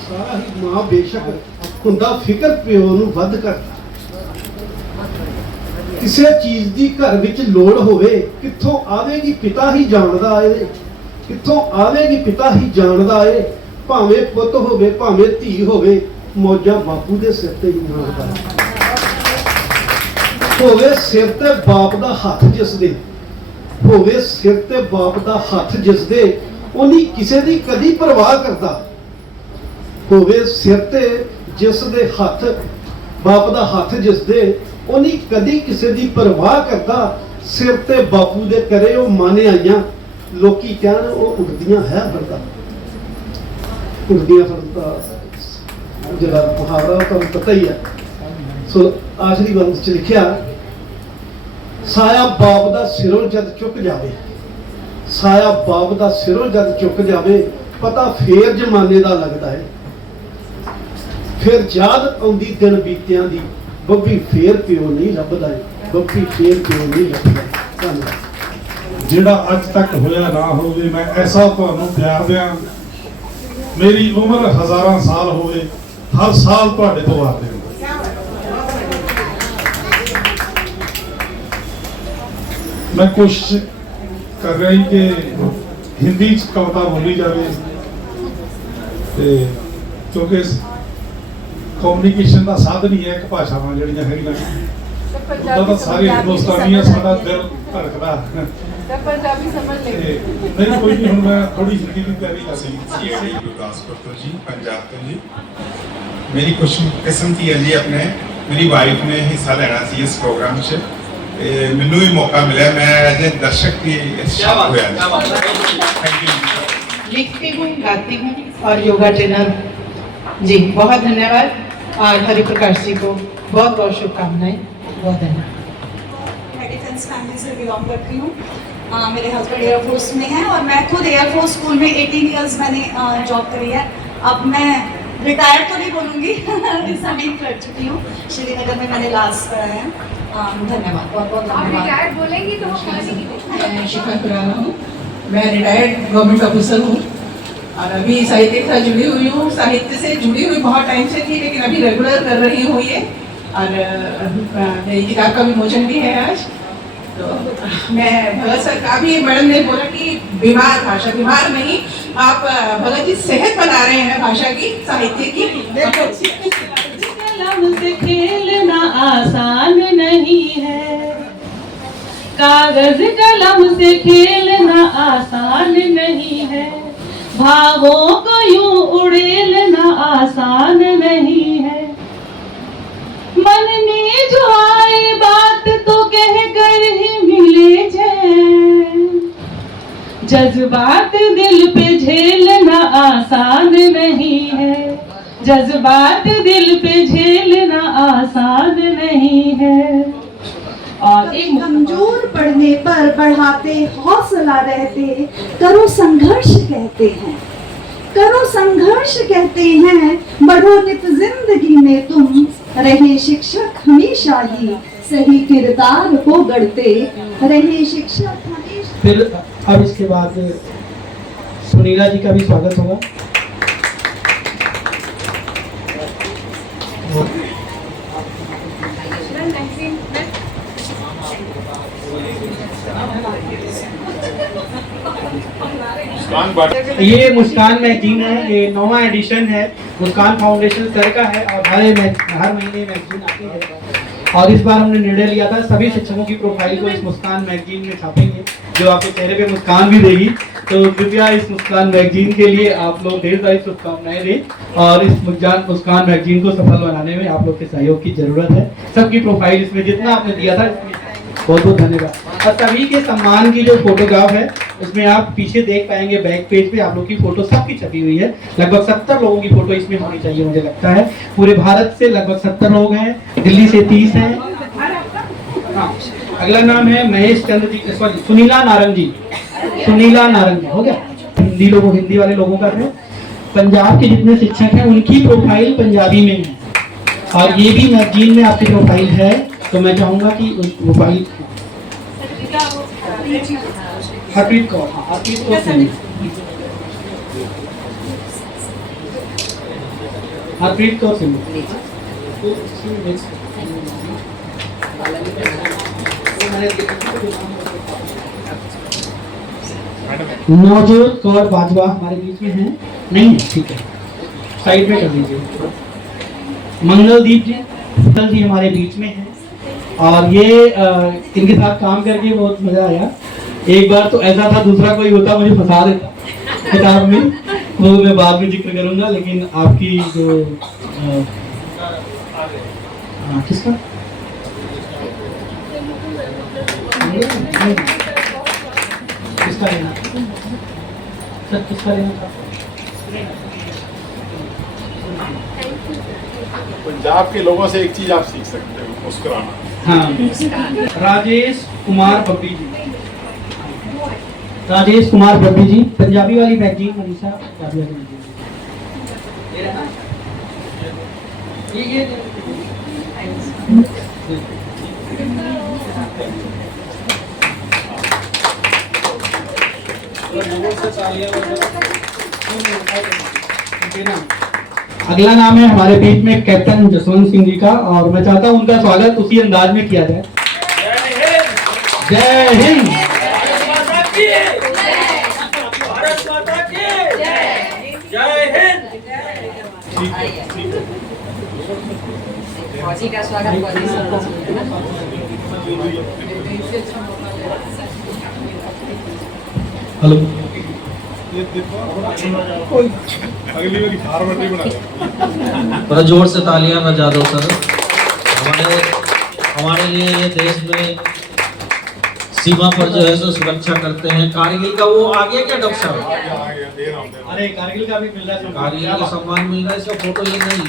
सारा ही मां बेशक हुंदा फिक्र प्यो नूं वध करदा। किसी चीज की घर विच लोड़ होवे कित्थों आवेगी पिता ही जानदा है, कित्थों आवेगी पिता ही जानदा है। भावें पुत होवे भावें धी होवे मौजा बापू दे सिर ते ही मारदा होवे। सिर ते बाप दा हथ जिस दे होवे, सिर ते बाप दा हथ जिस दे ओदी किसे दी कदी परवाह करदा होवे। सिर ते जिस दे हथ बाप दा हथ जिस दे ओनी कदी किसी की परवाह करता। सिर ते बापू दे करे वो माने आईया लोकी कहन वो उड़दियां है फरदा, उड़दियां फरदा जरा मुहावरा तो पता ही है। सो आखिरी बंद च लिखिया, साया बाप दा सिरों जद चुक जावे, साया बाप दा सिरों जद चुक जावे पता फेर जमाने दा लगदा है। फिर याद आउंदी दिन बीतियां दी बब्बी फेर प्यो नहीं लभदा है, बब्बी फेर प्यो नहीं लभदा। धन्यवाद। जिहड़ा अज तक होया ना होवे मैं ऐसा तुहानूं प्यार दियां, मेरी उम्र हज़ारां साल होवे हर साल तुहाडे तो वार देवां। मैं कोशिश कर रही कि हिंदी च कविता बोली जाए, क्योंकि कम्युनिकेशन का साधन ही है एक भाषा जड़ियां है तो सारे हिंदुस्तानी साडा दिल धड़कदा नहीं कोई नहीं। हुण मैं थोड़ी हिंदी की तैयारी कर रही गुरदासपुर तो जी पंजाब तो जी। मेरी खुशकिस्मती है जी अपने मेरी वाइफ ने हिस्सा लेना सी इस प्रोग्राम च, मैनू भी मौका मिला, मैं एज ए दर्शक की लिखती हूँ, गाती हूँ और योगा ट्रेनर जी। बहुत धन्यवाद और हरिप्रकाश जी को बहुत बहुत शुभकामनाएं। बहुत धन्यवाद। मैं डिफेंस फैमिली से बिलोंग करती हूँ। मेरे हस्बैंड एयरफोर्स में हैं और मैं खुद एयरफोर्स स्कूल में 18 इयर्स मैंने जॉब करी है। अब मैं रिटायर तो नहीं बोलूँगी सर्विस कर चुकी हूँ, श्रीनगर में मैंने लास्ट करा है। धन्यवाद, बहुत बहुत धन्यवाद। बोलेंगी तो मैं शिखा खुराना हूँ, मैं रिटायर्ड गवर्नमेंट ऑफिसर हूँ और अभी साहित्य से जुड़ी हुई हूँ। साहित्य से जुड़ी हुई बहुत टाइम से थी लेकिन अभी रेगुलर कर रही हूँ ये, और मेरी किताब का विमोचन भी है आज। तो मैं भगत सर का भी, मैडम ने बोला कि बीमार भाषा, बीमार नहीं आप भगत जी सेहत बना रहे हैं भाषा की, साहित्य की। कलम से खेलना आसान नहीं है, कागज कलम से खेलना आसान नहीं है, भावों को यूं उड़ेलना आसान नहीं है। मन में जो आए बात तो कह कर ही मिले चैन, जज्बात दिल पे झेलना आसान नहीं है, जज्बात दिल पे झेलना आसान नहीं है। और एक कमजोर पड़ने पर बढ़ाते हौसला रहते, करो संघर्ष कहते हैं, करो संघर्ष कहते हैं, बढ़ो नित जिंदगी में तुम, रहे शिक्षक हमेशा ही सही किरदार को गढ़ते, रहे शिक्षक हमेशा। फिर अब इसके बाद सुनीला जी का भी स्वागत होगा। ये मुस्कान मैगजीन है, ये 9वां एडिशन है, मुस्कान फाउंडेशन सर का है और हर महीने मैगजीन आती है। और इस बार हमने निर्णय लिया था सभी शिक्षकों की प्रोफाइल को इस मुस्कान मैगजीन में छापेंगे, जो आपके चेहरे पे मुस्कान भी देगी। तो कृपया इस मुस्कान मैगजीन के लिए आप लोग ढेर सारी शुभकामनाएं दें और इस मुस्कान मैगजीन को सफल बनाने में आप लोग के सहयोग की जरूरत है। सबकी प्रोफाइल इसमें जितना आपने दिया था बहुत बहुत धन्यवाद। और सभी के सम्मान की जो फोटोग्राफ है उसमें आप पीछे देख पाएंगे, बैक पेज पे आप लोग की फोटो सबकी छपी हुई है। लगभग 70 लोगों की फोटो इसमें होनी चाहिए मुझे लगता है। पूरे भारत से लगभग 70 लोग हैं, दिल्ली से 30 हैं। हाँ, अगला नाम है महेश चंद्र जी, सॉरी सुनीला नारंग जी, सुनीला नारंग जी हो गया। हिंदी वाले लोगों का है। पंजाब के जितने शिक्षक हैं उनकी प्रोफाइल पंजाबी में है और ये भी मैगजीन में आपकी प्रोफाइल है। तो मैं चाहूँगा कि उस प्रोफाइल हरप्रीत कौर, हाँ हरप्रीत कौर सिंह, हरप्रीत कौर सिंह। नवजोत कौर बाजवा हमारे बीच में हैं? नहीं है, ठीक है, साइड में कर दीजिए। मंगलदीप जी हमारे बीच में हैं और ये इनके साथ काम करके बहुत मजा आया। एक बार तो ऐसा था, दूसरा कोई होता मुझे फंसा देता किताब में, वो मैं बाद में जिक्र करूंगा। लेकिन आपकी जो किसका किसका लेना सर, किसका लेना था? पंजाब के लोगों से एक चीज आप सीख सकते हो, मुस्कुराना। हाँ, राजेश कुमार बब्बी जी, राजेश कुमार बब्बी जी, पंजाबी वाली मैगजीन मनीषा, पंजाबी वाली मैगजीन ये अगला नाम है हमारे बीच में कैप्टन जसवंत सिंह जी का, और मैं चाहता हूं उनका स्वागत उसी अंदाज में किया जाए। जय हिंद। फौजी का स्वागत हेलो, अगली बार फॉर्मेट नहीं बना। बड़ा जोर से तालियां बजा दो सर। हमारे लिए ये देश में सीमा पर जो है सो सुरक्षा करते हैं। कारगिल का वो आ गया क्या डॉक्टर साहब? अरे कारगिल का भी मिल रहा है, कारगिल का सम्मान मिल रहा है, इसका फोटो ये नहीं।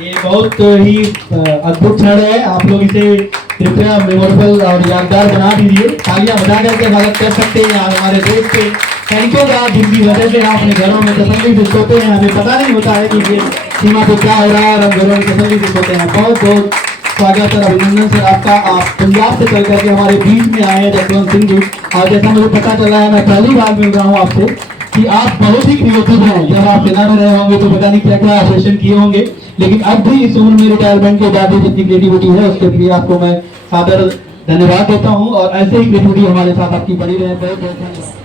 ये बहुत ही अद्भुत क्षण है, आप लोग इसे कृपया मेमोरेबल और यादगार बना दीजिए। तालियां बजा करके स्वागत कर सकते हैं आप हमारे देश के सैनिकों का, जिनकी वजह से आप अपने घरों में तसल्ली से सोते हैं। हमें पता नहीं होता है कि ये सीमा पे क्या हो रहा है और हम घरों में तसल्ली से सोते हैं। बहुत बहुत स्वागत और अभिनंदन सर आपका। आप पंजाब से चल करके हमारे बीच में आए हैं जसवंत सिंह जी, और जैसा मुझे पता चला है, मैं पहली बार मिल रहा हूँ आपसे, कि आप बहुत ही क्रिएटिव हैं। जब आप सेना में रहे होंगे तो पता नहीं क्या क्या ऑपरेशन किए होंगे, लेकिन अब भी इस उम्र में रिटायरमेंट के बाद भी जितनी क्रिएटिविटी है उसके लिए आपको मैं सादर धन्यवाद देता हूं, और ऐसे ही क्रिएटिविटी हमारे साथ आपकी बनी रहे। बहुत बहुत धन्यवाद।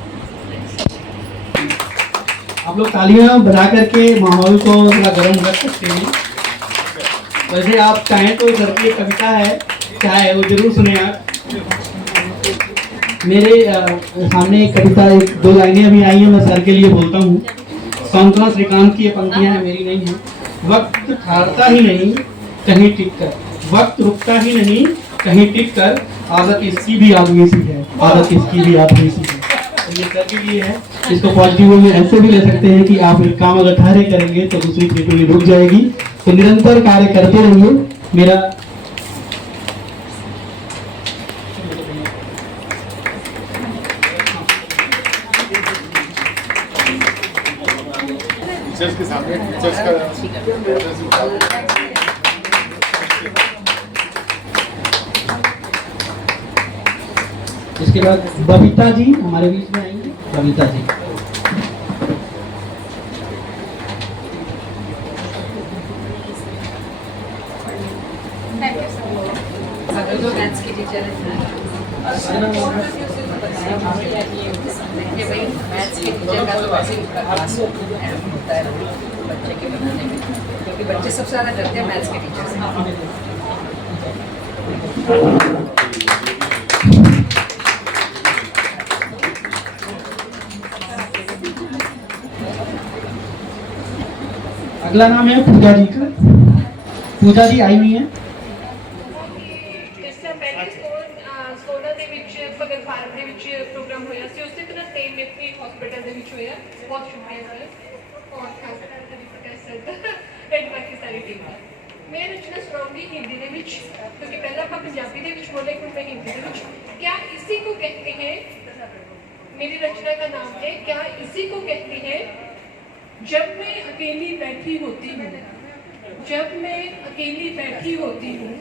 आप लोग तालियां बजा करके माहौल को थोड़ा गर्म रख सकते हैं। वैसे आप चाहें तो सर की कविता है, चाहे वो जरूर सुने आप। मेरे सामने एक कविता, एक दो लाइनें अभी आई हैं, मैं सर के लिए बोलता हूँ। सांत्वना श्रीकांत की ये पंक्तियां हैं, मेरी नहीं है। वक्त ठहरता ही नहीं कहीं टिक कर, वक्त रुकता ही नहीं कहीं टिक कर, आदत इसकी भी आदमी सी है, आदत इसकी भी आदमी सी है। तो ये सर के लिए है। इसको पॉजिटिव में ऐसे भी ले सकते हैं कि आप एक काम अगर ठहरे करेंगे तो दूसरी क्रिएटिविटी रुक जाएगी। तो निरंतर कार्य करते रहिए। मेरा टीचर्स के सामने टीचर्स का इसके बाद बबीता जी हमारे बीच में आएंगे। बबीता जी, मैथ्स की टीचर है। देखिए भाई, मैथ्स के टीचर का तो वैसे ही क्लास होता है बच्चे के बनाने में, क्योंकि बच्चे सबसे ज़्यादा डरते हैं मैथ्स के टीचर से। अगला नाम है पूजा जी का। पूजा जी आई हुई हैं। ਭਗਤ ਭਾਰਤ ਦੇ ਵਿੱਚ ਪ੍ਰੋਗਰਾਮ ਹੋਇਆ ਸੀ, ਉਸੇ ਤਰ੍ਹਾਂ ਸੇਮ ਨਿਫਟੀ ਹਸਪੀਟਲ ਦੇ ਵਿੱਚ ਹੋਇਆ। ਬਹੁਤ ਸ਼ੁਕਰੀਆ ਸਰ ਔਰ ਖਾਸ ਕਰਕੇ ਪ੍ਰੋਫੈਸਰ ਦਾ ਐਂਡ ਬਾਕੀ ਸਾਰੀ ਟੀਮ ਦਾ। मैं रचना सुनाऊंगी हिंदी ਦੇ ਵਿੱਚ, क्योंकि पहले ਆਪਾਂ पंजाबी ਦੇ ਵਿੱਚ बोले, फिर मैं हिंदी ਦੇ ਵਿੱਚ। क्या इसी को कहते हैं, मेरी रचना का नाम है क्या इसी को कहते हैं जब मैं अकेली बैठी होती हूँ, जब मैं अकेली बैठी होती हूँ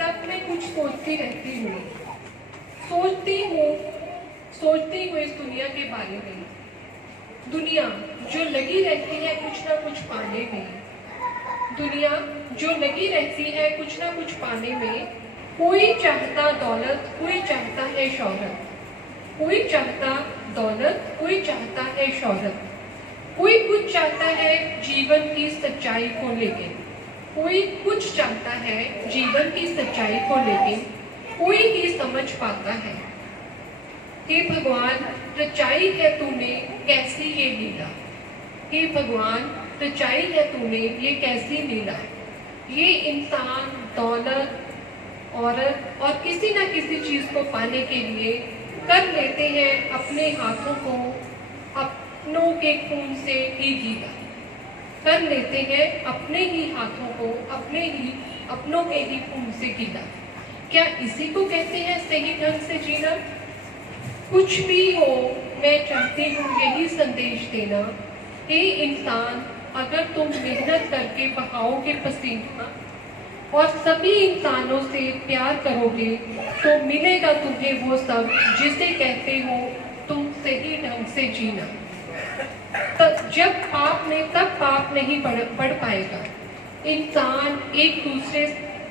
तब मैं कुछ सोचती रहती हूँ, सोचती हूँ इस दुनिया के बारे में। दुनिया जो लगी रहती है कुछ ना कुछ पाने में, दुनिया जो लगी रहती है कुछ ना कुछ पाने में। कोई चाहता दौलत, कोई चाहता है शोहरत, कोई चाहता दौलत, कोई चाहता है शोहरत, कोई कुछ चाहता है जीवन की सच्चाई को लेके, कोई कुछ चाहता है जीवन की सच्चाई को लेके, कोई ही समझ पाता है। हे भगवान रचाई है तूने कैसी ये लीला, हे भगवान रचाई है तूने ये कैसी लीला। ये इंसान दौलत, औरत और किसी ना किसी चीज को पाने के लिए कर लेते हैं अपने हाथों को अपनों के खून से ही गीला, कर लेते हैं अपने ही हाथों को अपनों के ही खून से गीला। क्या इसी को कहते हैं सही ढंग से जीना? कुछ भी हो मैं चाहती हूँ यही संदेश देना, हे इंसान अगर तुम मेहनत करके बहाओगे पसीना और सभी इंसानों से प्यार करोगे तो मिलेगा तुम्हें वो सब जिसे कहते हो तुम सही ढंग से जीना। जब पाप नहीं बढ़ पाएगा। इंसान एक दूसरे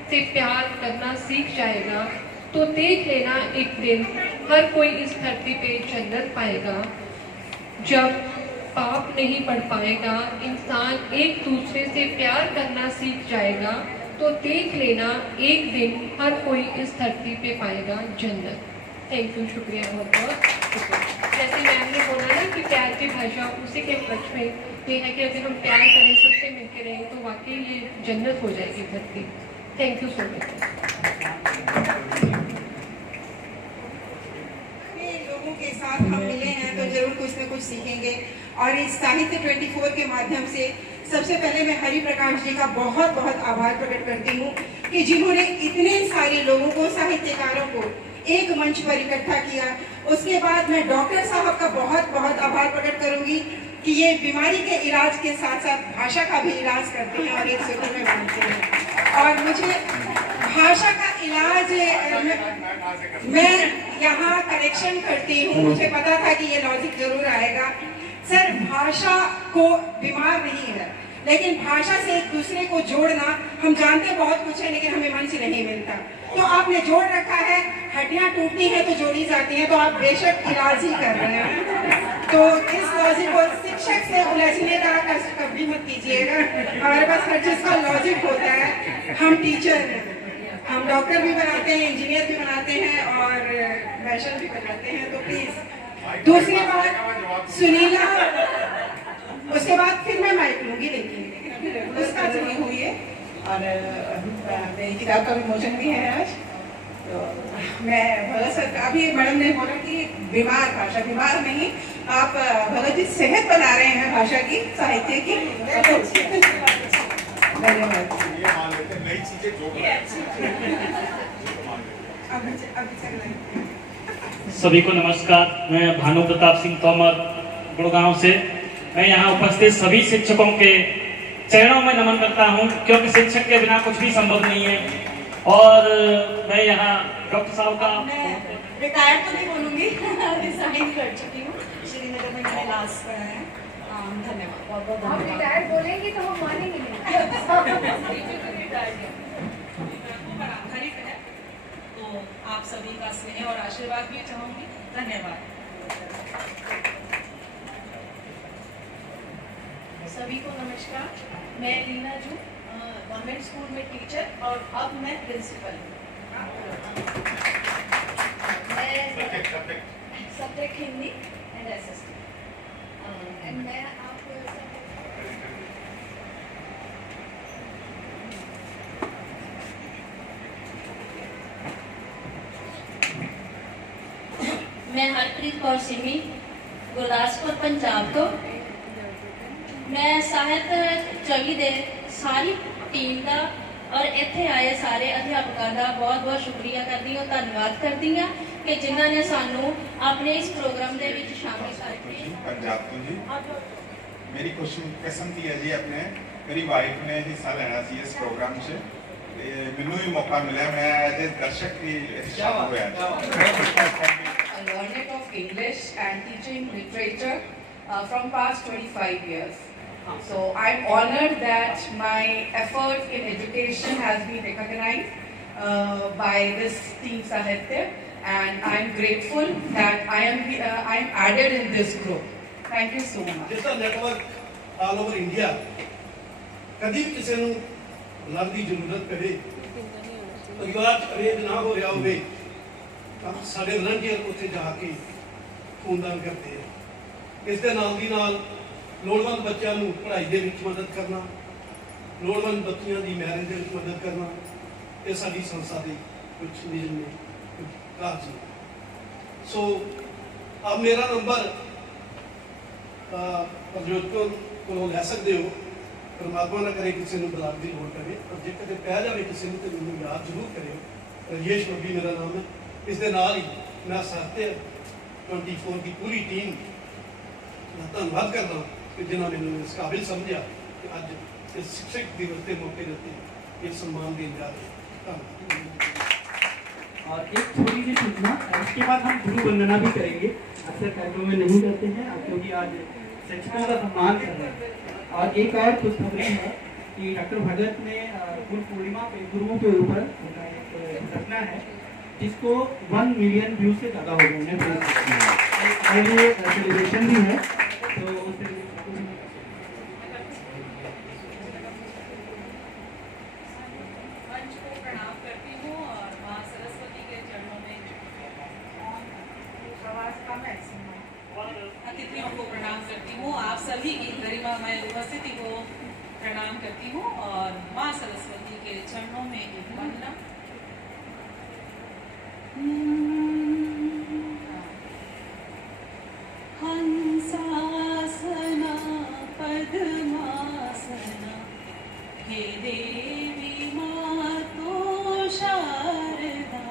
से प्यार करना सीख जाएगा तो देख लेना एक दिन हर कोई इस धरती पे जन्नत पाएगा। जब पाप नहीं बढ़ पाएगा, इंसान एक दूसरे से प्यार करना सीख जाएगा तो देख लेना एक दिन हर कोई इस धरती पे पाएगा जन्नत। थैंक यू, शुक्रिया, बहुत बहुत शुक्रिया। जैसे मैम ने बोला ना कि प्यार की भाषा, उसी के पक्ष में ये है कि अगर हम प्यार करें, सबसे मिलकर रहें तो वाकई ये जन्नत हो जाएगी धरती। Thank you so much. लोगों के साथ हम मिले हैं तो जरूर कुछ न कुछ सीखेंगे और इस साहित्य 24 के माध्यम से सबसे पहले मैं हरि प्रकाश जी का बहुत बहुत आभार प्रकट करती हूँ कि जिन्होंने इतने सारे लोगों को, साहित्यकारों को एक मंच पर इकट्ठा किया। उसके बाद मैं डॉक्टर साहब का बहुत बहुत आभार प्रकट करूंगी कि ये बीमारी के इलाज के साथ साथ भाषा का भी इलाज करते हैं और एक सूत्र में बांधते हैं। और मुझे भाषा का इलाज मैं यहाँ करेक्शन करती हूँ, मुझे पता था कि ये लॉजिक जरूर आएगा। सर, भाषा को बीमार नहीं है, लेकिन भाषा से एक दूसरे को जोड़ना, हम जानते बहुत कुछ है लेकिन हमें मंच नहीं मिलता, तो आपने जोड़ रखा है। हड्डियां टूटती हैं तो जोड़ी जाती हैं, तो आप बेशक इलाज ही कर रहे हैं। तो इस लॉजिक को शिक्षक से उलझने का कष्ट कभी मत कीजिएगा। हमारे पास हर चीज का लॉजिक होता है। हम टीचर हैं, हम डॉक्टर भी बनाते हैं, इंजीनियर भी बनाते हैं और वैश्य भी बनाते हैं। तो प्लीज दूसरी बात सुनीला, उसके बाद फिर मैं माइक लूंगी, देखिए उसका चुनी हुई है और मेरी किताब का विमोचन भी है आज। तो मैं भगत सर, अभी मैडम ने बोला कि बीमार भाषा, बीमार नहीं, आप भगत जी सेहत बना रहे हैं भाषा की, साहित्य की। धन्यवाद। सभी को नमस्कार। मैं भानु प्रताप सिंह तोमर गुड़गांव से। मैं यहाँ उपस्थित सभी शिक्षकों के चरणों में नमन करता हूँ, क्योंकि शिक्षक के बिना कुछ भी संभव नहीं है। और मैं यहाँ डॉक्टर साहब का रिटायर्ड तो नहीं बोलूँगी, रिजाइन कर चुकी हूँ, श्रीनगर में मैंने लास्ट पढ़ा है। धन्यवाद, बहुत बहुत धन्यवाद। आप रिटायर्ड बोलेंगे तो हम मानेंगे नहीं। तो आप सभी का स्नेह और आशीर्वाद भी चाहूंगी। धन्यवाद। सभी को नमस्कार। मैं लीना जू, गवर्नमेंट स्कूल में टीचर और अब मैं प्रिंसिपल हूँ। Subject Hindi and SST. And मैं मैं हरप्रीत कौर सिमी, गुरदासपुर पंजाब तो। मैं ਸਾਹਿਤ ਚੌਵੀ ਦੇ ਸਾਰੀ ਟੀਮ ਦਾ ਔਰ ਇੱਥੇ ਆਏ ਸਾਰੇ ਅਧਿਆਪਕਾਂ ਦਾ ਬਹੁਤ-ਬਹੁਤ ਸ਼ੁਕਰੀਆ ਕਰਦੀ ਹਾਂ, ਧੰਨਵਾਦ ਕਰਦੀ ਹਾਂ ਕਿ ਜਿਨ੍ਹਾਂ ਨੇ ਸਾਨੂੰ ਆਪਣੇ ਇਸ ਪ੍ਰੋਗਰਾਮ ਦੇ ਵਿੱਚ ਸ਼ਾਮਿਲ ਕਰਕੇ। पंजाब तो जी मेरी क्वेश्चन किस्म की है जी अपने ਮੇਰੀ ਵਾਈਫ ਨੇ ਹਿੱਸਾ ਲੈਣਾ ਸੀ ਇਸ ਪ੍ਰੋਗਰਾਮ 'ਚ ਤੇ ਮੈਨੂੰ ਵੀ ਮੌਕਾ ਮਿਲਿਆ, ਮੈਂ ਐਜ਼ ਏ ਦਰਸ਼ਕ ਵੀ ਸ਼ਾਮਲ ਹੋਇਆ। A learner of English and teaching literature from past 25 years. So I'm honored that my effort in education has been recognized by this Team Sahitya, and I'm grateful that I am added in this group. Thank you so much. ਜਿਸ ਦਾ network all over India, ਕਦੀ ਵੀ ਕਿਸੇ ਨੂੰ ਲੜ ਦੀ ਜ਼ਰੂਰਤ ਪਵੇ, ਪਰਿਵਾਰ 'ਚ arrange ਨਾ ਹੋ ਰਿਹਾ ਹੋਵੇ ਤਾਂ ਸਾਡੇ ਵਲੰਟੀਅਰ ਉੱਥੇ ਜਾ ਕੇ ਖੂਨਦਾਨ ਕਰਦੇ ਆ। ਇਸ ਦੇ ਨਾਲ ਦੀ ਨਾਲ ਲੋੜਵੰਦ ਬੱਚਿਆਂ ਨੂੰ ਪੜ੍ਹਾਈ ਦੇ ਵਿੱਚ ਮਦਦ ਕਰਨਾ, ਲੋੜਵੰਦ ਬੱਚਿਆਂ ਦੀ ਮੈਰਿਜ ਦੇ ਵਿੱਚ ਮਦਦ ਕਰਨਾ, ਇਹ ਸਾਡੀ ਸੰਸਥਾ ਦੇ ਕੁਝ ਨਿਯਮ ਨੇ, ਕੁਝ ਕਾਰਜ ਨੇ। ਸੋ ਆਪ ਮੇਰਾ ਨੰਬਰ ਪ੍ਰਜੋਤਕ ਕੋਲੋਂ ਲੈ ਸਕਦੇ ਹੋ। ਪਰਮਾਤਮਾ ਨਾ ਕਰੇ ਕਿਸੇ ਨੂੰ ਬੁਲਾਉਣ ਦੀ ਲੋੜ ਪਵੇ, ਪਰ ਜੇ ਕਦੇ ਪੈ ਜਾਵੇ ਕਿਸੇ ਨੂੰ ਤਾਂ ਮੈਨੂੰ ਯਾਦ ਜ਼ਰੂਰ ਕਰਿਓ। ਰਜੇਸ਼ ਬੱਬੀ ਮੇਰਾ ਨਾਮ ਹੈ। ਇਸ ਦੇ ਨਾਲ ਹੀ ਮੈਂ ਸਾਹਿਤਯ 24 ਦੀ ਪੂਰੀ ਟੀਮ ਦਾ ਧੰਨਵਾਦ ਕਰਦਾ ਕਿ ਜਿਨ੍ਹਾਂ ਮੈਨੂੰ ਇਸ ਕਾਬਿਲ ਸਮਝਿਆ ਕਿ ਅੱਜ ਇਸ शिक्षक दिवस के मौके देते ये सम्मान देने जा रहे हैं। और एक छोटी सी सूचना, इसके बाद हम गुरु वंदना भी करेंगे। अक्सर कार्यक्रम में नहीं करते हैं क्योंकि आज शिक्षकों का सम्मान कर रहे हैं। और एक और खुशखबरी है कि डॉक्टर भगत ने गुरु पूर्णिमा पे गुरुओं के ऊपर उनका एक घटना है जिसको 1 मिलियन व्यू से ज़्यादा हो गए हैं और ये सेलिब्रेशन भी है। तो मंच को प्रणाम करती हूँ और माँ सरस्वती के चरणों में अतिथियों को प्रणाम करती हूँ। आप सभी की गरिमामय उपस्थिति को प्रणाम करती हूँ और माँ सरस्वती के चरणों में एक वंदना। हंसासना पद्मासना हे देवी मातो शारदा।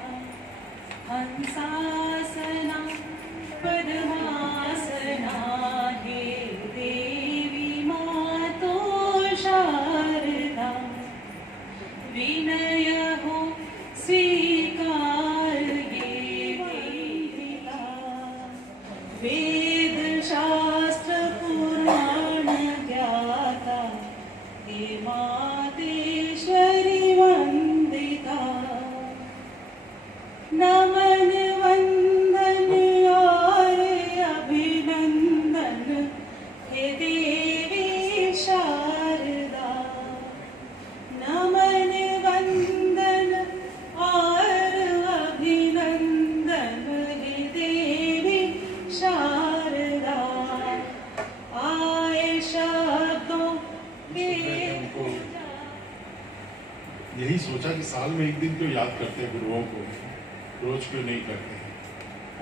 हंसासना पद्मासना हे देवी मातो शारदा। विनय हो स्वीकार ये वेदिका। वेद शास्त्र पुराण ज्ञाता हे मातेश्वरी वंदिता। नमन वंदन और अभिनंदन हे देवी शारदा। नमन वंदन और अभिनंदन हे देवी शारदा। आए शब्दों के यही सोचा कि साल में एक दिन क्यों याद करते हैं गुरुओं को, रोज क्यों नहीं करते हैं,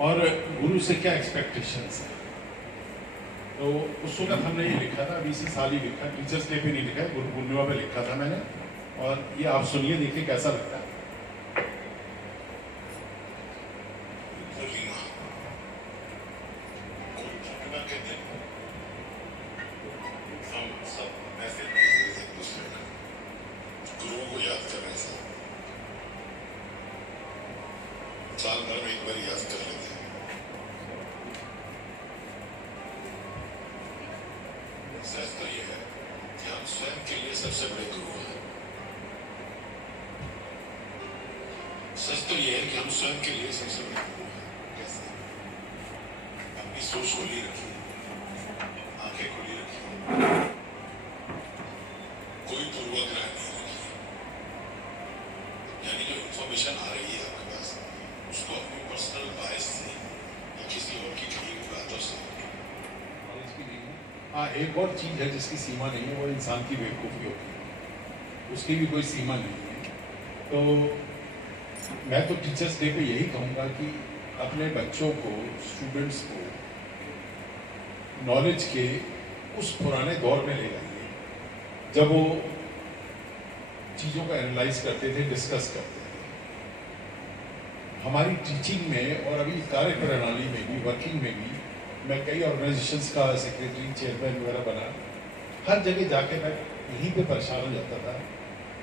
और गुरु से क्या एक्सपेक्टेशंस है। तो उस वक्त हमने ये लिखा था, अभी इसी साल ही लिखा, टीचर्स डे पे नहीं लिखा है, गुरु पूर्णिमा पे लिखा था मैंने। और ये आप सुनिए, देखिए कैसा लगता है। हम सब ऐसे एक दूसरे में गुरुओं को याद कर रहे हैं। साल भर में एक बार याद कर लेते हैं। सच तो ये है कि हम स्वयं के लिए सबसे बड़े गुरु हैं। सच तो ये है कि हम स्वयं के लिए सबसे बड़े गुरु हैं। कैसे? अपनी सोच खुली रखिए, आंखें खुली रखिए, कोई पूर्वाग्रह नहीं रखिए। यानी जो इंफॉर्मेशन आ रही है आपके पास, उसको अपनी पर्सनल बायस से या किसी और की कही हुई बातों से। हाँ, एक और चीज़ है जिसकी सीमा नहीं है, वो इंसान की बेवकूफ़ी होती है, उसकी भी कोई सीमा नहीं है। तो मैं तो टीचर्स डे पे यही कहूँगा कि अपने बच्चों को, स्टूडेंट्स को नॉलेज के उस पुराने दौर में ले जाइए जब वो चीज़ों को एनालाइज करते थे, डिस्कस करते थे। हमारी टीचिंग में और अभी कार्य प्रणाली में भी, वर्किंग में भी, मैं कई ऑर्गेनाइजेशंस का सेक्रेटरी, चेयरमैन वगैरह बना, हर जगह जाके मैं यहीं पे परेशान हो जाता था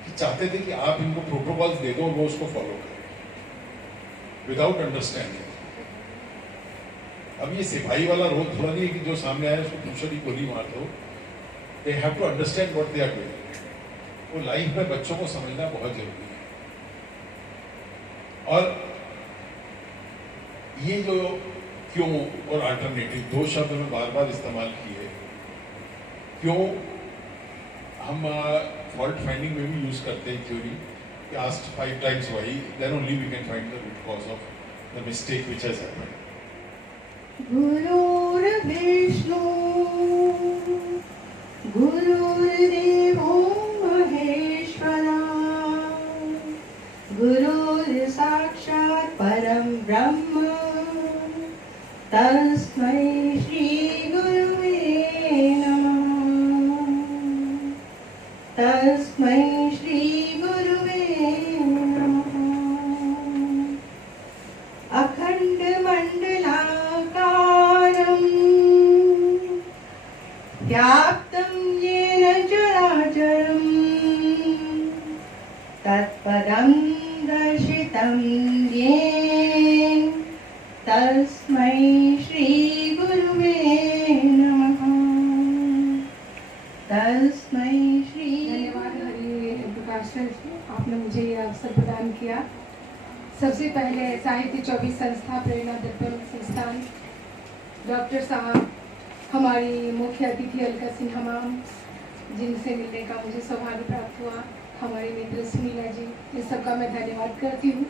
कि चाहते थे कि आप इनको प्रोटोकॉल्स दे दो और वो उसको फॉलो करें विदाउट अंडरस्टैंडिंग। अब ये सिपाही वाला रोल थोड़ा नहीं है कि जो सामने आया उसको दूसरी गोली मार दो। They have to understand what they are doing. वो लाइफ में बच्चों को समझना बहुत जरूरी है। और ये जो क्यों और अल्टरनेटिव दो शब्द में बार बार इस्तेमाल किए, क्यों हम फॉल्ट फाइंडिंग में भी यूज करते हैं थ्योरी कि asked 5 times why, then only we can find the root cause of the mistake which has happened. गुरुर्विष्णु गुरुर्देवो महेश्वरा गुरुर्साक्षात् परं ब्रह्म तस्मै श्री गुरुवे नमः। तस्मै श्री गुरुवे नमः। अखंड मंडलाकारं व्याप्तं येन चराचरं तत्पदं दर्शितं येन तस्मै श्री गुरुवे नमः। तस्मै श्री। धन्यवाद हरि प्रकाश सर जी, आपने मुझे ये अवसर प्रदान किया। सबसे पहले साहित्य 24 संस्था प्रेरणा दर्पण संस्थान डॉक्टर साहब, हमारी मुख्य अतिथि अलका सिन्हा मैम जिनसे मिलने का मुझे सौभाग्य प्राप्त हुआ, हमारे मित्र सुनीला जी, इन सबका मैं धन्यवाद करती हूँ।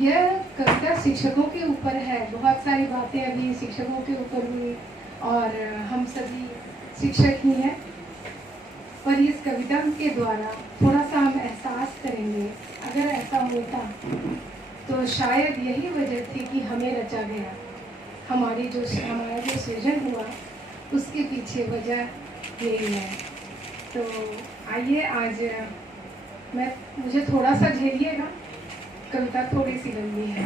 यह कविता शिक्षकों के ऊपर है। बहुत सारी बातें अभी शिक्षकों के ऊपर हुई और हम सभी शिक्षक ही हैं, पर इस कविता के द्वारा थोड़ा सा हम एहसास करेंगे। अगर ऐसा होता तो शायद यही वजह थी कि हमें रचा गया। हमारा जो सृजन हुआ उसके पीछे वजह यही है। तो आइए आज मुझे थोड़ा सा झेलिएगा, कविता थोड़ी सी लंबी है।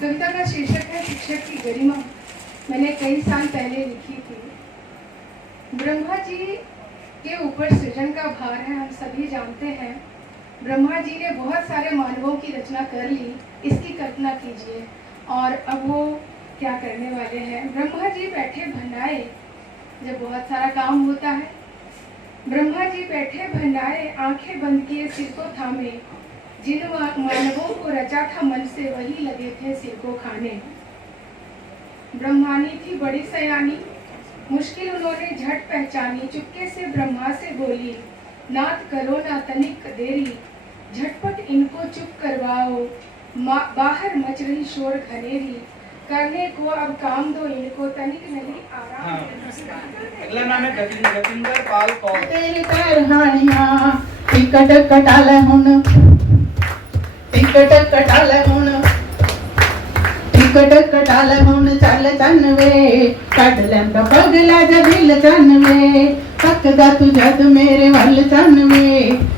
कविता का शीर्षक है शिक्षक की गरिमा। मैंने कई साल पहले लिखी थी। ब्रह्मा जी के ऊपर सृजन का भार है, हम सभी जानते हैं। ब्रह्मा जी ने बहुत सारे मानवों की रचना कर ली, इसकी कल्पना कीजिए। और अब वो क्या करने वाले हैं। ब्रह्मा जी बैठे भंडाए, जब बहुत सारा काम होता है। ब्रह्मा जी बैठे भंडाए, आंखें बंद किए सिर को थामे। जिन मानवों को रचा था मन से, वही लगे थे सिर को खाने। ब्रह्मानी थी बड़ी सयानी, मुश्किल उन्होंने झट पहचानी। चुपके से ब्रह्मा से बोली, नाथ करो ना तनिक देरी, झटपट इनको चुप करवाओ, बाहर मच रही शोर घनेरी। करने को अब काम दो इनको, तनिक नहीं आराम। अगला नाम है गतिंदर पाल कौर। तेरी तरहानियां टिकट कटाल हुन, टिकट कटाल हुन, टिकट कटाल हुन। चल चनवे कट लैंदा पगला दिल चनवे, तकदा तू जद मेरे वल चनवे।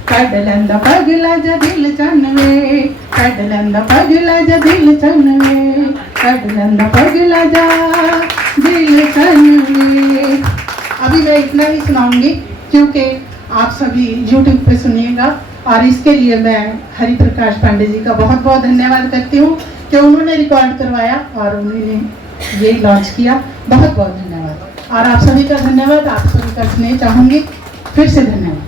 कट लैंदा पगला दिल चनवे, कट लैंदा पगला दिल चनवे, कट लैंदा पगला दिल चनवे। अभी मैं इतना ही सुनाऊंगी क्योंकि आप सभी YouTube पे सुनिएगा। और इसके लिए मैं हरि प्रकाश पांडे जी का बहुत बहुत धन्यवाद करती हूँ कि उन्होंने रिकॉर्ड करवाया और उन्होंने ये लॉन्च किया। बहुत बहुत धन्यवाद। और आप सभी का धन्यवाद, आप सभी का स्नेह चाहूँगी। फिर से धन्यवाद।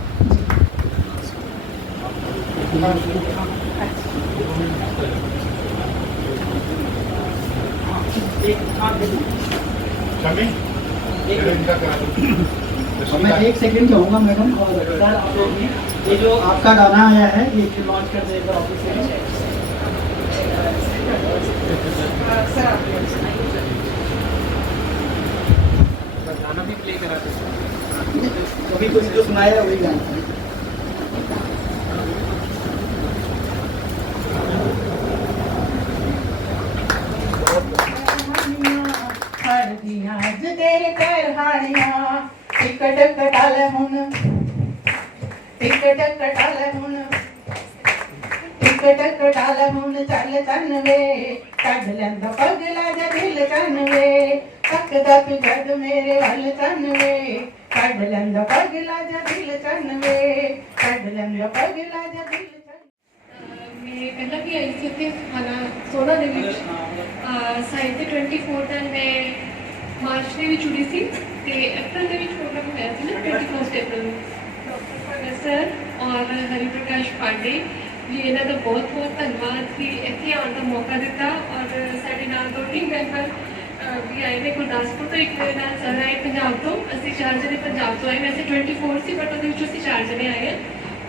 मैं 1 सेकंड चाहूँगा मैडम। और सर आप लोग ने ये जो आपका गाना आया है ये लॉन्च कर देगा ऑफिस से। गाना भी प्ले करा दो। अभी कुछ जो सुनाया वही गाना। आज तेरे तरहानियां टिकट कटाल हुन, टिकट कटाल हुन, टिकट कटाल हुन। चल चनवे कट लैंदा पगला दिल चनवे, तकदा तू जद मेरे वल चनवे। काढल्यांदा पगलाच्या दिल चणवे काढल्यांदा पगलाच्या दिल मैं पहला भी आई थी खाना सोना दे विच साहित्य 24 ਦਾ मैं मार्च ਦੇ ਵਿੱਚ जुड़ी थी ਤੇ अप्रैल ਦੇ ਵਿੱਚ प्रोग्राम होया ਸੀ ना 21 अप्रैल ਨੂੰ डॉक्टर भगत सर और हरि प्रकाश पांडे जी ਇਹਨਾਂ ਦਾ बहुत बहुत ਧੰਨਵਾਦ ਕਿ ਇੱਥੇ ਆਉਣ ਦਾ ਮੌਕਾ ਦਿੱਤਾ ਔਰ ਸਾਡੇ ਨਾਲ ਦੋ ਟੀਮ ਮੈਂਬਰ ਵੀ ਆਏ ਨੇ ਗੁਰਦਾਸਪੁਰ ਤੋਂ ਇੱਕ ਮੇਰੇ ਨਾਲ ਸਰ ਆਏ ਪੰਜਾਬ ਤੋਂ ਅਸੀਂ 4 ਜਣੇ ਪੰਜਾਬ ਤੋਂ ਆਏ ਵੈਸੇ 24 ਸੀ ਬਟ ਉਹਦੇ ਵਿੱਚੋਂ ਅਸੀਂ 4 ਜਣੇ ਆਏ ਹਾਂ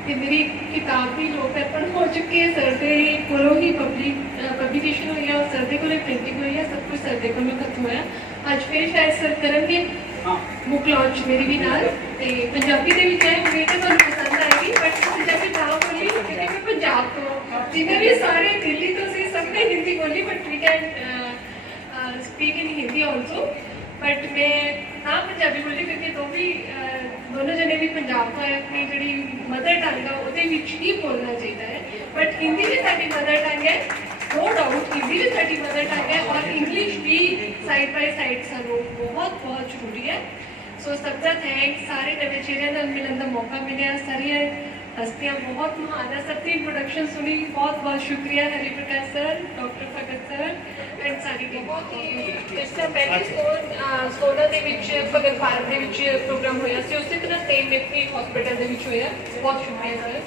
कि मेरी किताब भी लोकार्पण हो चुकी है सर के कोलों ही पब्लिकेशन हुई है और सर के कोले प्रिंटिंग हुई है सब कुछ सर के कोलों खत्म होया आज फिर शायद सर करेंगे बुक लॉन्च मेरी भी नाल ते पंजाबी दे विच है उम्मीद है तुहानू पसंद आएगी बट पंजाबी ना बोली क्योंकि मैं पंजाब तो जिन्हें भी सारे दिल्ली तो सी सबने हिंदी बोली but we can speak in Hindi also but मैं ना पंजाबी बोली क्योंकि दोनों जने भी पंजाब तो है अपनी जी मदर टंग है वो ही बोलना चाहिए है बट हिंदी भी साड़ी मदर टंग है नो डाउट हिंदी भी साड़ी मदर टंग है और इंग्लिश भी साइड बाय साइड सानू बहुत बहुत जरूरी है सो सबका थैंक्स सारे नवे चेहरिਆਂ ਨਾਲ मिलन का मौका मिले सारिया हस्तियां बहुत महान है सबकी इंट्रोडक्शन सुनी बहुत बहुत शुक्रिया Hari Prakash sir doctor Bhagat sir and सारी टीम बहुत ही इस तरह पहले सोना ਦੇ ਵਿੱਚ ਭਗਤ ਭਾਰਤ ਦੇ ਵਿੱਚ ਪ੍ਰੋਗਰਾਮ ਹੋਇਆ ਸੀ ਉਸੇ ਤਰ੍ਹਾਂ ਸੇਮ ਮੇਪੀ ਹਸਪੀਟਲ ਦੇ ਵਿੱਚ ਹੋਇਆ ਬਹੁਤ ਸ਼ੁਕਰੀਆ ਸਰ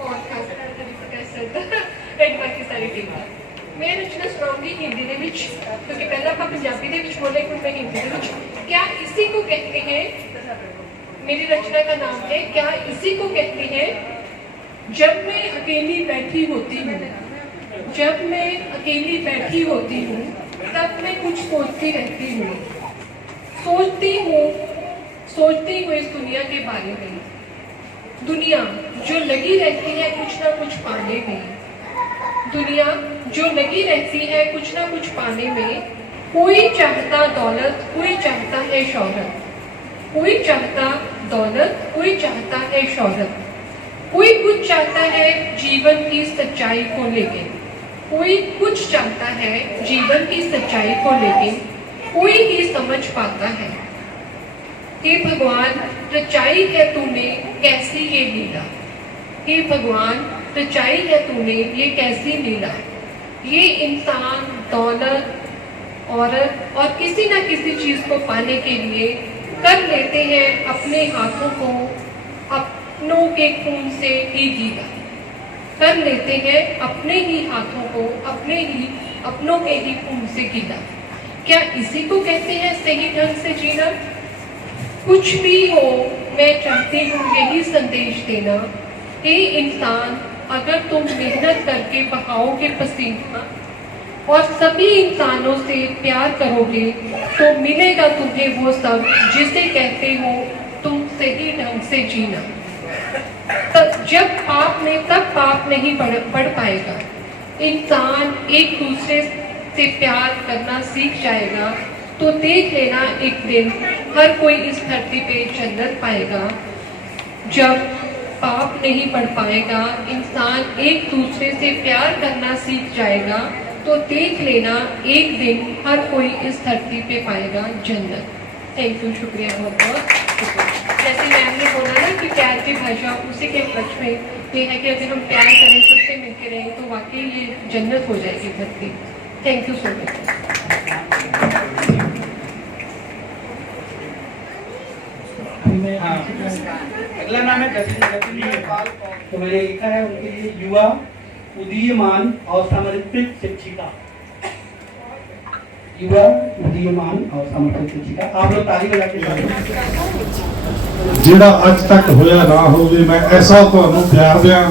और खास कर Hari Prakash sir the and बाकी सारी टीम ਦਾ मैं रचना सुनाऊंगी हिंदी ਦੇ ਵਿੱਚ क्योंकि पहला ਆਪਾਂ ਪੰਜਾਬੀ ਦੇ ਵਿੱਚ बोले फिर मैं हिंदी ਦੇ ਵਿੱਚ क्या इसी को कहते हैं मेरी रचना का नाम है क्या इसी को कहते हैं जब मैं अकेली बैठी होती हूँ जब मैं अकेली बैठी होती हूँ तब मैं कुछ सोचती रहती हूँ सोचती हूँ इस दुनिया के बारे में दुनिया जो लगी रहती है कुछ ना कुछ पाने में दुनिया जो लगी रहती है कुछ ना कुछ पाने में कोई चाहता दौलत कोई चाहता है शोहरत कोई चाहता दौलत कोई चाहता है शोहरत कोई कुछ चाहता है जीवन की सच्चाई को लेके कोई कुछ चाहता है जीवन की सच्चाई को लेके कोई ही समझ पाता है हे भगवान रचाई है तूने कैसी ये लीला हे भगवान रचाई है तूने ये कैसी लीला ये इंसान दौलत औरत और किसी ना किसी चीज को पाने के लिए कर लेते हैं अपने हाथों को अपनों के खून से ही गीला कर लेते हैं अपने ही हाथों को अपनों के ही खून से गीला क्या इसी को कहते हैं सही ढंग से जीना कुछ भी हो मैं चाहती हूँ यही संदेश देना हे इंसान अगर तुम मेहनत करके बहाओगे पसीना और सभी इंसानों से प्यार करोगे तो मिलेगा तुम्हें वो सब जिसे कहते हो तुम सही ढंग से जीना जब पाप नहीं बढ़ पाएगा इंसान एक दूसरे से प्यार करना सीख जाएगा तो देख लेना एक दिन हर कोई इस धरती पे जन्नत पाएगा जब पाप नहीं बढ़ पाएगा इंसान एक दूसरे से प्यार करना सीख जाएगा तो देख लेना एक दिन हर कोई इस धरती पे पाएगा जन्नत थैंक यू शुक्रिया बहुत बहुत जैसे मैम ने बोला ना कि प्यार की भाषा उसी के पक्ष में ये है कि अगर हम प्यार करें सबसे मिलकर रहें तो वाकई ये जन्नत हो जाएगी धरती थैंक यू सो मच अगला नाम है गतिपाल तो मैंने लिखा है उनके लिए युवा उदीयमान और समर्पित शिक्षिका युवा उदीयमान और समर्पित शिक्षिका आप लोग ताली बजा के ਜਿਹੜਾ ਅੱਜ ਤੱਕ ਹੋਇਆ ਨਾ ਹੋਵੇ ਮੈਂ ਐਸਾ ਤੁਹਾਨੂੰ ਪਿਆਰ ਦਿਆਂ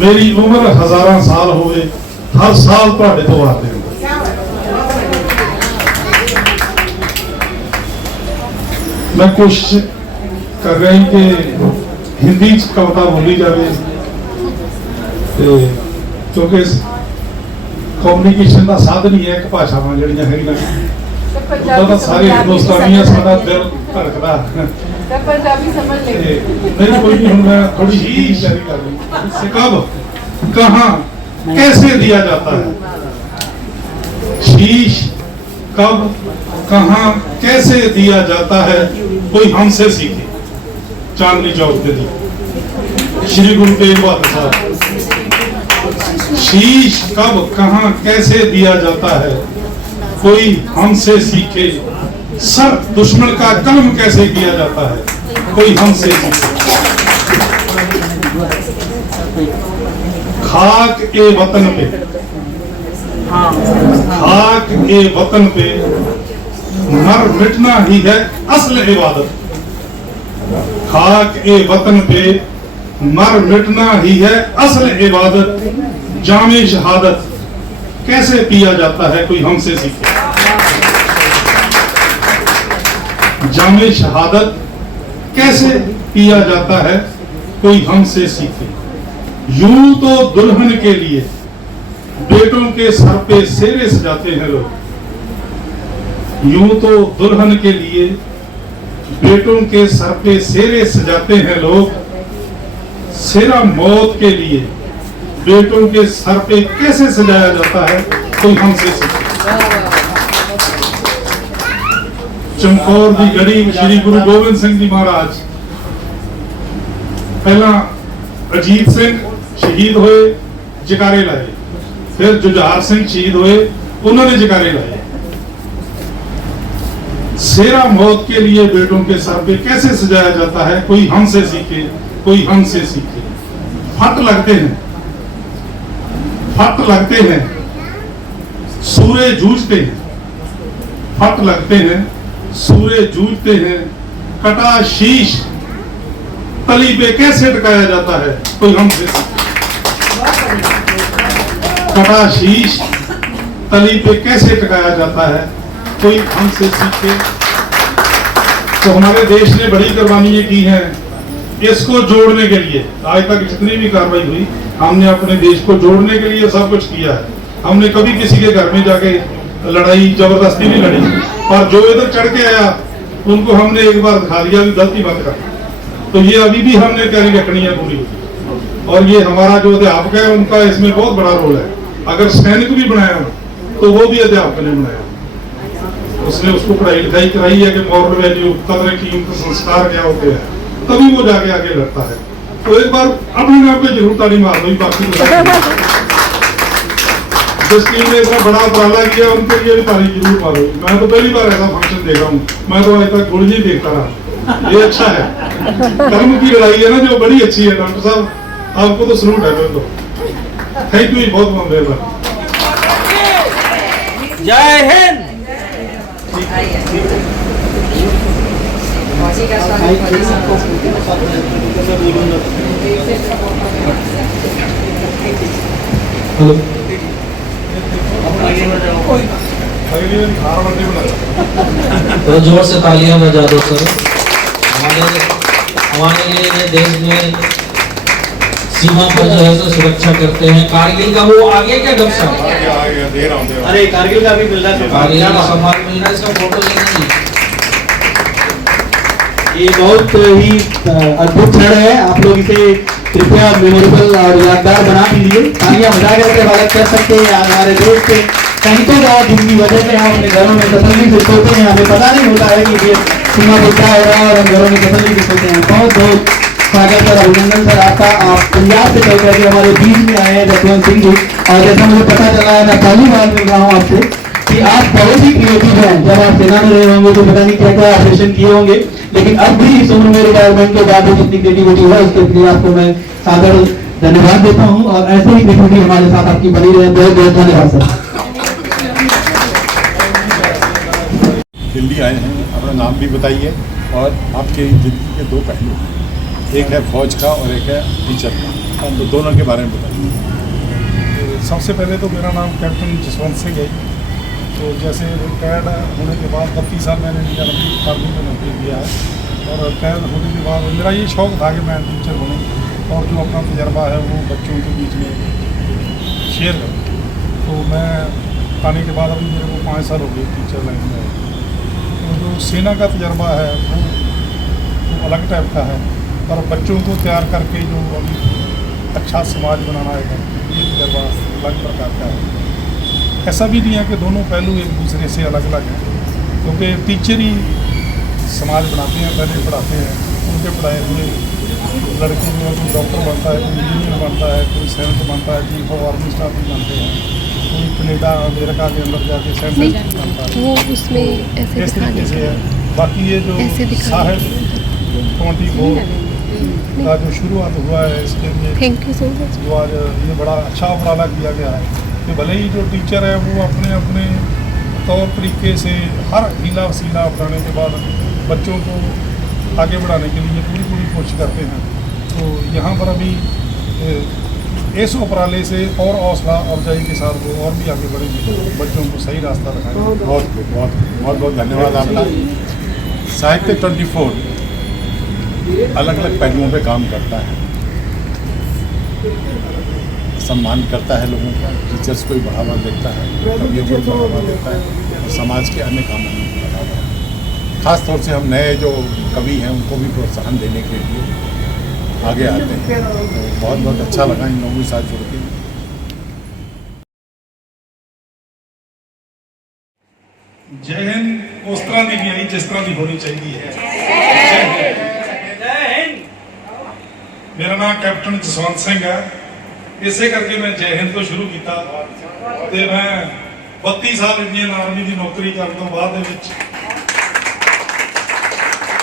ਮੇਰੀ ਉਮਰ ਹਜ਼ਾਰਾਂ ਸਾਲ ਹੋਵੇ ਹਰ ਸਾਲ ਤੁਹਾਡੇ ਤੋਂ ਆਦੇ मैं कोशिश कर रही कि हिंदी कविता बोली जाए क्योंकि कम्युनिकेशन का साधन ही है एक भाषावां जिहड़ियां हैगियां उदा तां सारे हिंदुस्तानी साडा दिल धड़कदा पंजाबी समझ ले नहीं कोई नहीं मैं थोड़ी ही तैयारी कर ली कब कहाँ कैसे दिया जाता है शीश कब कहाँ कैसे दिया जाता है, कोई हमसे सीखे। चांदनी चौक दिल्ली, श्री गुरु तेग बहादुर साहब। शीश कब कहाँ कैसे दिया जाता है, कोई हमसे सीखे। सर दुश्मन का कलम कैसे किया जाता है, कोई हमसे सीखे। खाक ए वतन पे, खाक ए वतन पे मर मिटना ही है असल इबादत। खाक ए वतन पे मर मिटना ही है असल इबादत। जामे शहादत कैसे पिया जाता है, कोई हमसे सीखे। जामे शहादत कैसे पिया जाता है, कोई हमसे सीखे। यूं तो दुल्हन के लिए बेटों के सर पे सेरे सजाते हैं लोग। यूं तो दुल्हन के लिए बेटों के सर पे सेरे सजाते हैं लोग। सेरा मौत के लिए बेटों के सर पे कैसे सजाया जाता है, कोई हमसे सीखे। चमकौर की गढ़ी श्री गुरु गोबिंद सिंह जी महाराज, पहला अजीत सिंह शहीद हुए, जकारे लाए। फिर जुझार सिंह शहीद हुए, उन्होंने जकारे लाए। सेरा मौत के लिए बेटों के सर पे कैसे सजाया जाता है, कोई हमसे सीखे, कोई हमसे सीखे। फट लगते हैं, फट लगते हैं, सूरे जूझते हैं। फट लगते हैं, सूरे जूझते हैं। कटा शीश तली पे कैसे टकाया जाता है, कोई हमसे सीखे। कटा शीश तली पे कैसे टकाया जाता है, कोई हमसे सीखे। तो हमारे देश ने बड़ी कुर्बानियां की हैं इसको जोड़ने के लिए। आज तक जितनी भी कार्रवाई हुई, हमने अपने देश को जोड़ने के लिए सब कुछ किया है। हमने कभी किसी के घर में जाके लड़ाई जबरदस्ती नहीं लड़ी, पर जो इधर चढ़ के आया उनको हमने एक बार दिखा दिया कि गलती मत कर। तो ये अभी भी हमने तैयारी रखनी है पूरी। और ये हमारा जो अध्यापक है उनका इसमें बहुत बड़ा रोल है। अगर सैनिक भी बनाया तो वो भी अध्यापक ने बनाया। उसने उसको पढ़ाई लिखाई कराई है कि मॉरल वैल्यू, कदर कीमत, संस्कार क्या होते हैं, तभी वो जाके आगे लड़ता है। तो एक बार अपने नाम पे जरूर ताली मार दो। बाकी जिस टीम ने इतना बड़ा उपराला किया उनके लिए भी ताली जरूर मारो। मैं तो पहली बार ऐसा फंक्शन देख रहा हूँ, मैं तो आज तक गुड़ ही देखता रहा। ये अच्छा है, कर्म की लड़ाई है ना जो, बड़ी अच्छी है। डॉक्टर साहब आपको तो सलूट है। तो थैंक यू, बहुत बहुत मेहरबानी। जय हिंद। तो जोर से तालियां बजा दो सर। हमारे लिए देश में सीमा पर जो है सो सुरक्षा करते हैं। कारगिल का वो आगे क्या डॉक्टर साहब? अरे कारगिल का भी मिल रहा है। कारगिल का सम्मान मिल रहा है, इसका फोटो लेंगे। ये बहुत ही अद्भुत क्षण है। आप लोग इसे कृपया मेमोरेबल और यादगार बना दीजिए। तालियां बजा करके स्वागत कर सकते हैं हमारे देश के सैनिकों का, जिनकी वजह से हम अपने घरों में तसल्ली से सोते हैं। हमें पता नहीं होता है कि ये सीमा पर क्या हो रहा है और हम घरों में तसल्ली से सोते हैं। बहुत बहुत स्वागत और अभिनंदन सर आपका। आप पंजाब से चल करके हमारे बीच में आए हैं जसवंत सिंह जी। और जैसा मुझे पता चला है, मैं पहली बार मिल रहा हूँ आपसे कि आप बहुत ही क्रिएटिव हैं। जब आप सेना में रहे होंगे तो पता नहीं क्या क्या ऑपरेशन किए होंगे, लेकिन अब भी इस उम्र में रिटायरमेंट के बाद जितनी क्रिएटिविटी है उसके लिए आपको मैं सादर धन्यवाद देता हूँ। और ऐसे ही क्रिएटिविटी हमारे साथ आपकी बनी रहे। बहुत बहुत धन्यवाद सर। दिल्ली आए हैं, अपना नाम भी बताइए और आपके जिंदगी के दो पहलू हैं, एक है फौज का और एक है टीचर का, तो दोनों के बारे में बताइए। सबसे पहले तो मेरा नाम कैप्टन जसवंत सिंह है। तो जैसे रिटायर्ड होने के बाद 32 साल मैंने इंडियन आर्मी में नौकरी किया है। और रिटायर्ड होने के बाद मेरा ये शौक़ था कि मैं टीचर बनूँ और जो अपना तजर्बा है वो बच्चों के बीच में शेयर करूँ। तो मैं आने के बाद अभी मेरे को 5 साल हो गए टीचर लाइन में। तो जो सेना का तजर्बा है वो अलग टाइप का है, और बच्चों को तैयार करके जो अभी अच्छा समाज बनाना है ये तजर्बा अलग प्रकार का है। ऐसा भी नहीं है कि दोनों पहलू एक दूसरे से अलग अलग हैं। क्योंकि टीचर ही समाज बनाते हैं, पहले पढ़ाते हैं। उनके पढ़ाए हुए लड़के जो है, कोई डॉक्टर बनता है, कोई इंजीनियर बनता है, कोई सैनिक बनता है, चीफ ऑफ आर्मी स्टाफ भी बनते हैं, कोई कनेडा अमेरिका के अंदर जाके सैनिक बनता है। वो उसमें ऐसे इस तरीके से है। बाकी ये जो साहित्य 24 का जो शुरुआत हुआ है, इसके लिए थैंक यू सो मच। जो आज ये बड़ा अच्छा उपराला किया गया है कि भले ही जो टीचर है वो अपने अपने तौर तरीके से हर हीला वसीला अपनाने के बाद बच्चों को आगे बढ़ाने के लिए पूरी कोशिश करते हैं। तो यहाँ पर अभी इस उपराले से और हौसला अफजाई के साथ वो और भी आगे बढ़ेंगे, बच्चों को सही रास्ता दिखाएंगे। बहुत धन्यवाद आपका। साहित्य 24 अलग अलग पहलुओं पे काम करता है, सम्मान करता है लोगों का, टीचर्स को भी बढ़ावा देता है, कवियों को बढ़ावा देता है और समाज के अन्य कामों में बढ़ावा देता है। खास तौर से हम नए जो कवि हैं उनको भी प्रोत्साहन देने के लिए आगे आते हैं। तो बहुत बहुत अच्छा लगा इन लोगों के साथ जुड़ के। जय हिंद उस तरह की नहीं आई जिस तरह की होनी चाहिए है। मेरा नाम कैप्टन जसवंत सिंह है, इसे करके मैं जय हिंद तो शुरू किया। ते मैं 32 साल इंडियन आर्मी की नौकरी करने तो बाद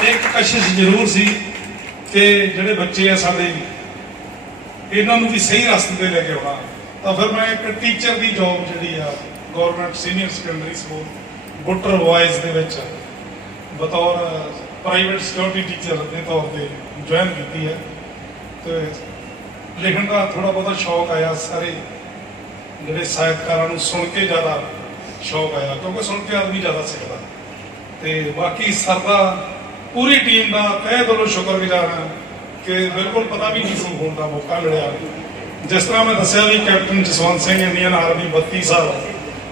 एक कशिश जरूर सी कि ਜਿਹੜੇ ਬੱਚੇ ਆ ਸਾਡੇ ਇਹਨਾਂ ਨੂੰ ਵੀ ਸਹੀ ਰਸਤੇ ਤੇ ਲੈ ਕੇ ਆਉਣਾ। ਤਾਂ ਫਿਰ ਮੈਂ ਇੱਕ ਟੀਚਰ ਦੀ ਜੌਬ ਜਿਹੜੀ ਆ government senior secondary school Buttar ਬॉयਜ਼ ਦੇ ਵਿੱਚ ਬਤੌਰ ਪ੍ਰਾਈਵੇਟ ਸਿਕਿਉਰਿਟੀ ਟੀਚਰ ਦੇ ਤੌਰ ਤੇ ਜੁਆਇਨ ਕੀਤੀ ਹੈ। ਤੇ ਲਿਖਣ ਦਾ ਥੋੜਾ ਬਹੁਤਾ ਸ਼ੌਕ ਆਇਆ, ਸਾਰੇ ਜਿਹੜੇ ਸਾਹਿਤਕਾਰਾਂ ਨੂੰ ਸੁਣ ਕੇ ਜ਼ਿਆਦਾ ਸ਼ੌਕ ਆਇਆ ਕਿਉਂਕਿ ਸੁਣ ਕੇ ਆਦਮੀ ਜ਼ਿਆਦਾ ਸਿੱਖਦਾ। ਤੇ ਬਾਕੀ ਸਰ ਦਾ पूरी टीम का तहे दिलों शुक्रगुजार हाँ कि बिल्कुल पता भी नहीं सी होने का मौका मिला। जिस तरह मैं दसिया भी captain Jaswant Singh Indian army 32 साल,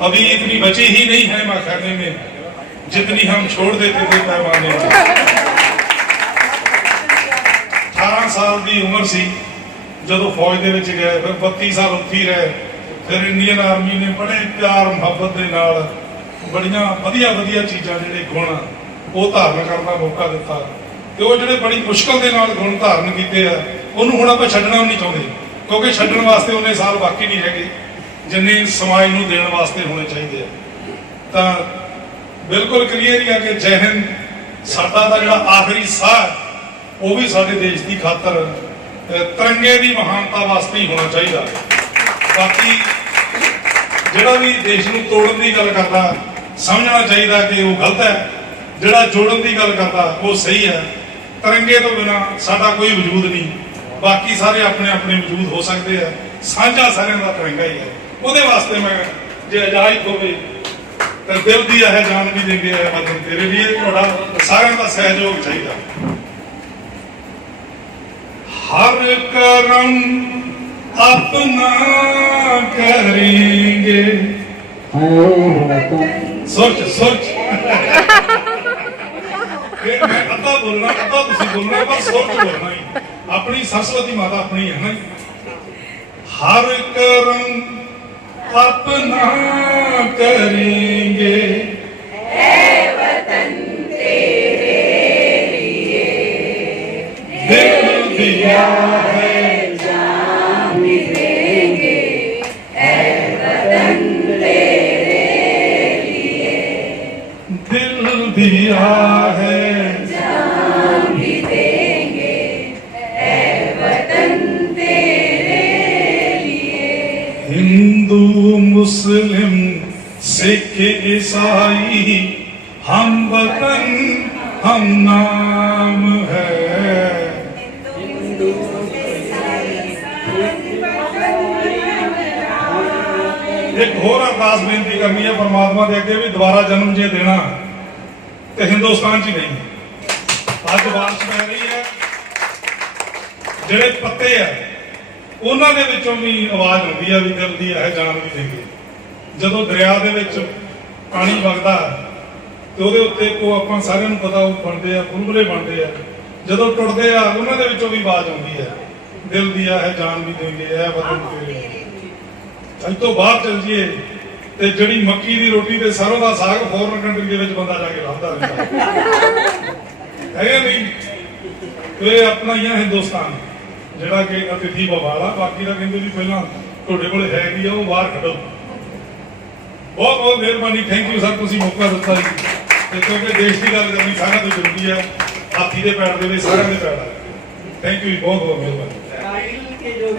अभी इतनी बची ही नहीं है माखाने में जितनी हम छोड़ देते थे पैमाने में। 18 साल की उम्र सी जो फौज के गए, फिर 32 साल उत्थे ही रहे। फिर इंडियन आर्मी ने बड़े प्यार मुहब्बत के नाल बड़िया वधिया वधिया चीज़ां जिहड़े गुण ਉਹ ਧਾਰਨ ਕਰਨ ਦਾ ਮੌਕਾ ਦਿੱਤਾ ਤੇ ਉਹ ਜਿਹੜੇ ਬੜੀ ਮੁਸ਼ਕਲ ਦੇ ਨਾਲ ਗੁਣ ਧਾਰਨ ਕੀਤੇ ਆ ਉਹਨੂੰ ਹੁਣ ਆਪਾਂ ਛੱਡਣਾ ਨਹੀਂ ਚਾਹੁੰਦੇ ਕਿਉਂਕਿ ਛੱਡਣ ਵਾਸਤੇ ਉਹਨੇ ਸਾਲ ਬਾਕੀ ਨਹੀਂ ਹੈਗੇ ਜਿੰਨੇ ਸਮਾਜ ਨੂੰ ਦੇਣ ਵਾਸਤੇ ਹੋਣੇ ਚਾਹੀਦੇ ਆ। ਤਾਂ ਬਿਲਕੁਲ ਕਲੀਅਰ ਹੀ ਆ ਕਿ ਜੈ ਹਿੰਦ ਸਾਡਾ ਦਾ ਜਿਹੜਾ ਆਖਰੀ ਸਾਹ ਉਹ ਵੀ ਸਾਡੇ ਦੇਸ਼ ਦੀ ਖਾਤਰ ਤਿਰੰਗੇ ਦੀ ਮਹਾਨਤਾ ਵਾਸਤੇ ਹੀ ਹੋਣਾ ਚਾਹੀਦਾ। ਬਾਕੀ ਜਿਹੜਾ ਵੀ ਦੇਸ਼ ਨੂੰ ਤੋੜਨ ਦੀ ਗੱਲ ਕਰਦਾ ਸਮਝਣਾ ਚਾਹੀਦਾ ਕਿ ਉਹ ਗਲਤ ਹੈ, ਜਿਹੜਾ ਜੋੜਨ ਦੀ ਗੱਲ ਕਰਦਾ ਉਹ ਸਹੀ ਹੈ। ਤਿਰੰਗੇ ਤੋਂ ਬਿਨਾ ਸਾਡਾ ਕੋਈ ਵਜੂਦ ਨਹੀਂ, ਬਾਕੀ ਸਾਰੇ ਆਪਣੇ ਆਪਣੇ ਵਜੂਦ ਹੋ ਸਕਦੇ ਆ, ਸਾਂਝਾ ਸਾਰਿਆਂ ਦਾ ਤਿਰੰਗਾ ਹੀ ਹੈ। ਉਹਦੇ ਵਾਸਤੇ ਮੈਂ ਜੇ ਇਜਾਜ਼ਤ ਹੋਵੇ ਤਾਂ ਦਿਲ ਦੀ ਹੈ ਜਾਨ ਵੀ ਦਿੰਦੇ ਆ ਵਤਨ ਤੇਰੇ ਲਈ ਤੁਹਾਡਾ ਸਾਰਿਆਂ ਦਾ ਸਹਿਯੋਗ ਚਾਹੀਦਾ। ਹਰ ਕਰਮ ਆਪਣਾ ਕरेंगे सोच मैं अद्धा बोलना अद्धा तुसी बोलना पर सोच बोलना ही अपनी सरस्वती माता अपनी है ना। हर कर्म अपना करेंगे वतन तेरे लिए दिल दिया है जान भी देंगे वतन तेरे लिए दिल दिया है जान भी देंगे वतन तेरे लिए। हिंदू मुस्लिम सिख ईसाई हम वतन हम नाम है। एक होर अरदास बेनती करनी है परमात्मा के अगे भी दोबारा जन्म जे देना तो हिंदुस्तान च नहीं। अज बारिश पै रही है, जिहड़े पत्ते है उन्हां दे विचों भी आवाज आउंदी है भी दिल दी है जान भी देंगे। जदों दरिया दे विच पानी वगदा तो उहदे उत्ते को आपां सारिआं नूं पता बनदे आ बुलबुले बनदे आ, जदों टुटदे आ उन्हां दे विचों भी आवाज आउंदी है दिल दिया है जान भी देंगे है वतन तेरे। अज तो बाहर चल जाइए ਤੇ ਜਿਹੜੀ ਮੱਕੀ ਦੀ ਰੋਟੀ ਤੇ ਸਰੋਂ ਦਾ ਸਾਗ ਫੋਰਨ ਕੰਟਰੀ ਦੇ ਵਿੱਚ ਬੰਦਾ ਜਾ ਕੇ ਲੱਭਦਾ ਰਹਿੰਦਾ ਹੈ ਨਹੀਂ। ਇਹ ਆਪਣਾ ਹੀ ਆ ਹਿੰਦੁਸਤਾਨ ਜਿਹੜਾ ਕਿ ਅਤਿਥੀ ਬਵਾਲਾ, ਬਾਕੀ ਦਾ ਕਹਿੰਦੇ ਵੀ ਪਹਿਲਾਂ ਤੁਹਾਡੇ ਕੋਲ ਹੈ ਕੀ ਆ ਉਹ ਬਾਹਰ ਕੱਢੋ। ਬਹੁਤ ਬਹੁਤ ਮਿਹਰਬਾਨੀ, ਥੈਂਕ ਯੂ ਸਰ, ਤੁਸੀਂ ਮੌਕਾ ਦਿੱਤਾ ਜੀ। ਤੇ ਕਿਉਂਕਿ ਦੇਸ਼ ਦੀ ਗੱਲ ਕਰਨੀ ਸਾਰਿਆਂ ਤੋਂ ਜ਼ਰੂਰੀ ਆ, ਹਾਥੀ ਦੇ ਪੈਰ ਦੇ ਵਿੱਚ ਸਾਰਿਆਂ ਦੇ ਪੈਰ ਆ। थैंक यू, बहुत बहुत मेहरबानी।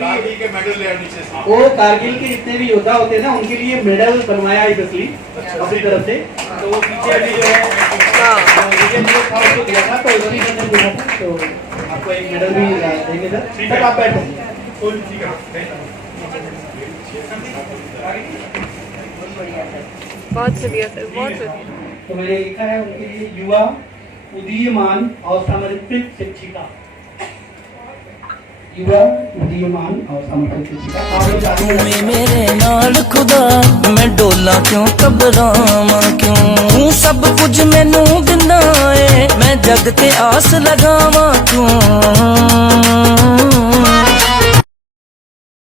कारगिल के मेडल ले नीचे से। वो कारगिल के जितने भी योद्धा होते हैं ना, उनके लिए मेडल बनवाया स्पेशली अपनी तरफ से। तो वो पीछे अभी जो है उसको दिया था, तो उन्होंने मैंने दिया था, तो आपको एक मेडल भी देंगे सर। सर आप बैठो। बहुत बढ़िया सर, बहुत बढ़िया। तो मैंने लिखा है उनके लिए युवा उदीयमान और समर्पित शिक्षिका, युवा उदीयमान और समर्पित शिक्षिका। मेरे नाल खुदा मैं डोला क्यों घबरावां क्यों, सब कुछ मैनू दिंदा है मैं जग ते आस लगावां क्यों।